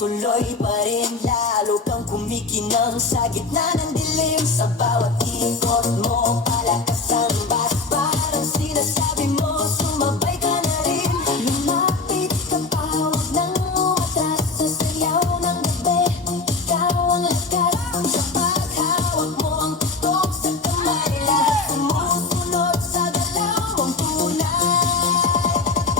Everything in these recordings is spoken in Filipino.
tuloy pa rin. Lalo kang kumikinang sa gitna ng dilim. Sa bawat ikot mo, palakasan ba? Parang sinasabi mo, sumabay ka na rin. Lumapit ka pa, huwag nang umatras. Sa sayaw ng gabi, ikaw ang lakas. Sa paghawak mo ang tutok sa kamay, lahat sumusunod sa galaw mong tunay.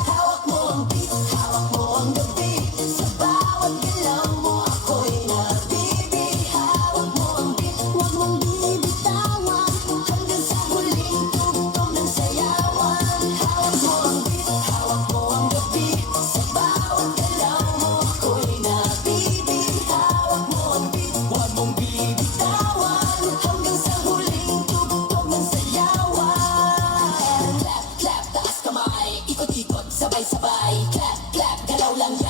Hawak mo ang beat, hawak mo ang gabi. Sa bawat galaw mo ako'y nabibi. Hawak mo ang beat, huwag mong bibitawan. Hanggang sa huling tugtog ng sayawan. Hawak mo ang beat, hawak mo ang gabi. Sa bawat galaw mo ako'y nabibi. Hawak mo ang beat, huwag mong bibitawan. Hanggang sa huling tugtog ng sayawan. Clap, clap, taas kamay. Ikot-ikot, sabay-sabay. Clap, clap, galaw lang yan.